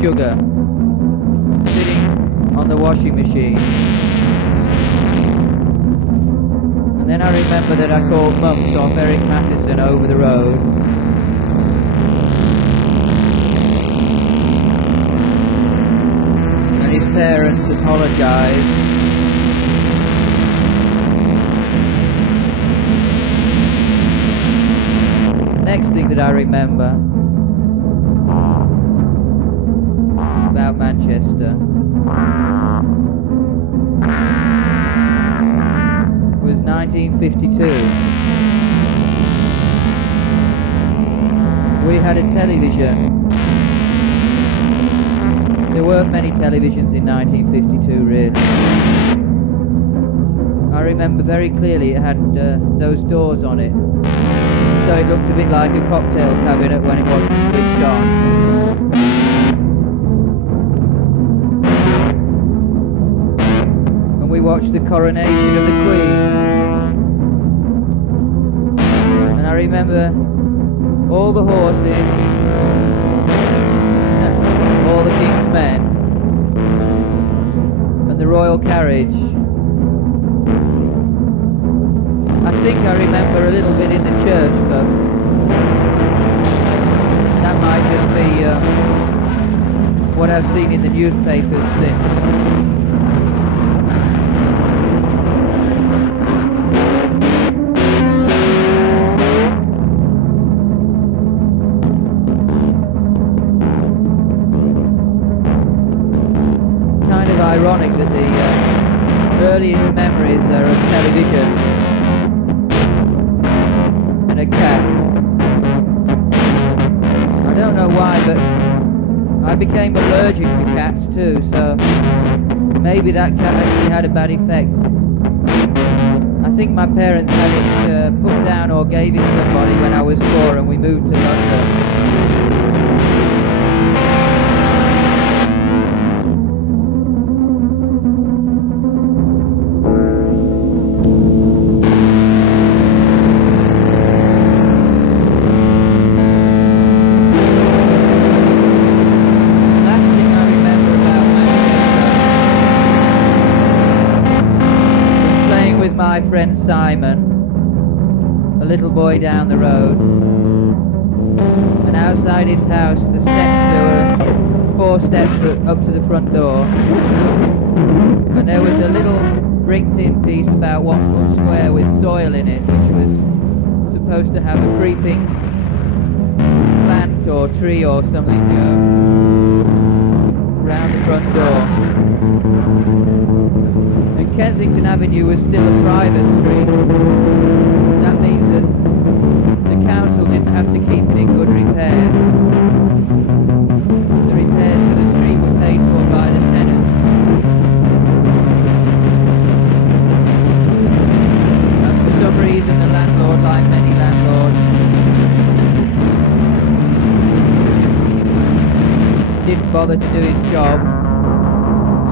Sugar, sitting on the washing machine. And then I remember that I called Mumps off Eric Matheson over the road. And his parents apologised. Next thing that I remember about Manchester was 1952. We had a television. There weren't many televisions in 1952 really. I remember very clearly it had those doors on it, so it looked a bit like a cocktail cabinet when it wasn't switched on. We watched the coronation of the Queen, and I remember all the horses, all the King's men, and the royal carriage. I think I remember a little bit in the church, but that might just be what I've seen in the newspapers since. Ironic that the earliest memories are of television and a cat. I don't know why, but I became allergic to cats too, so maybe that cat actually had a bad effect. I think my parents had it put down or gave it to somebody when I was 4 and we moved to London. My friend Simon, a little boy down the road, and outside his house the steps, there were 4 steps up to the front door, and there was a little brick tin piece about 1 foot square with soil in it, which was supposed to have a creeping plant or tree or something round the front door. Kensington Avenue was still a private street. That means that the council didn't have to keep it in good repair. The repairs to the street were paid for by the tenants. And for some reason the landlord, like many landlords, didn't bother to do his job.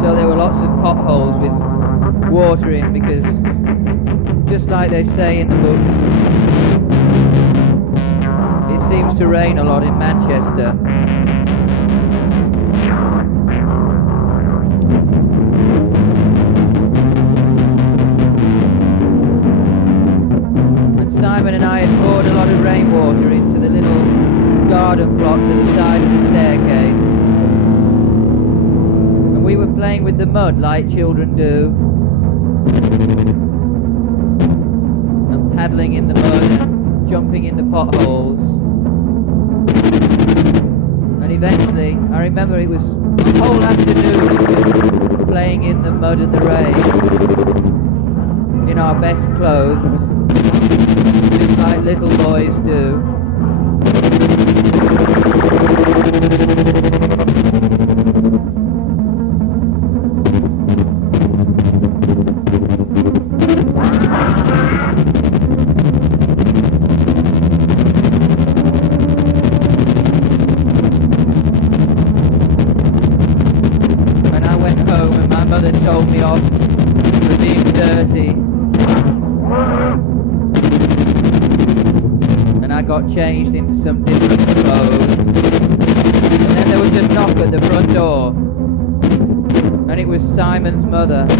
So So there were lots of potholes with water in, because just like they say in the book, it seems to rain a lot in Manchester. And Simon and I had poured a lot of rainwater into the little garden plot to the side of the staircase. And we were playing with the mud like children do. And paddling in the mud and jumping in the potholes. And eventually, I remember it was a whole afternoon of just playing in the mud and the rain in our best clothes, just like little boys do. Told me off for being dirty, and I got changed into some different clothes. And then there was a knock at the front door, and it was Simon's mother. I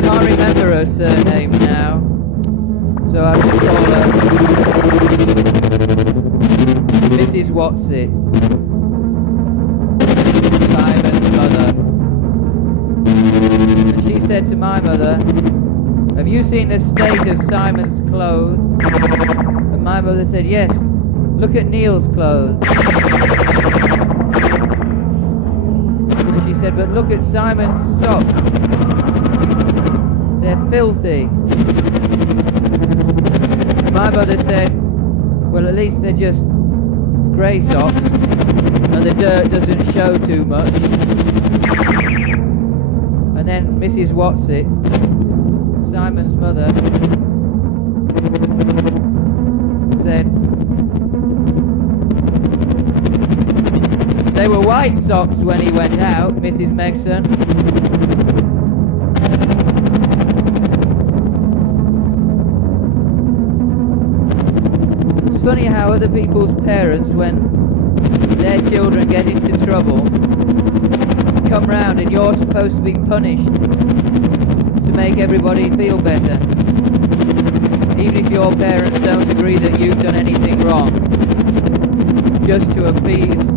can't remember her surname now, so I just call her Mrs. Whatsit. Simon's mother. And she said to my mother, "Have you seen the state of Simon's clothes?" And my mother said, "Yes, look at Neil's clothes." And she said, "But look at Simon's socks. They're filthy." And my mother said, "Well, at least they're just grey socks, and the dirt doesn't show too much." And then Mrs. Whatsit, Simon's mother, said, "They were white socks when he went out, Mrs. Megson." It's funny how other people's parents, when their children get into trouble, come round and you're supposed to be punished to make everybody feel better, even if your parents don't agree that you've done anything wrong, just to appease